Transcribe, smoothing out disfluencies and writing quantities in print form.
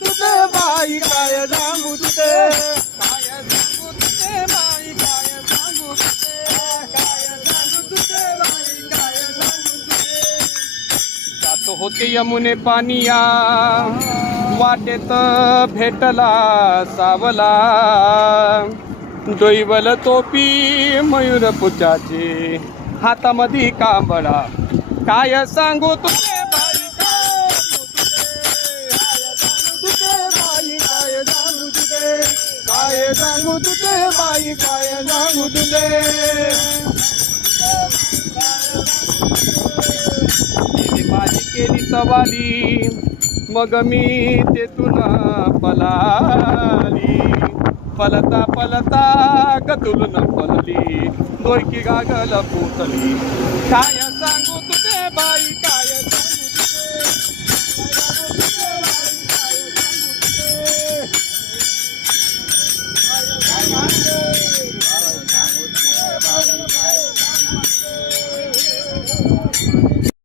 तुझे बाई काय सांगू तुझे काय सांगू तुझे बाई काय सांगू तुझे काय सांगू तुझे बाई काय सांगू तुझे जात होते यमुने पानिया वाटेत भेटला सावला डोईवल टोपी मयूर पुचाचे हातामध्ये कांबळा काय सांगू तुझे बाई काय सांगू तुझे काय सांगू तुझे बाई काय सांगू तुझे तिने माझी केली सवाली मग मी तेथून पलाली पलता पलता गतुलून पलली डोळकी गागल पुतली काय सांगू तुझे बाई काय सांगू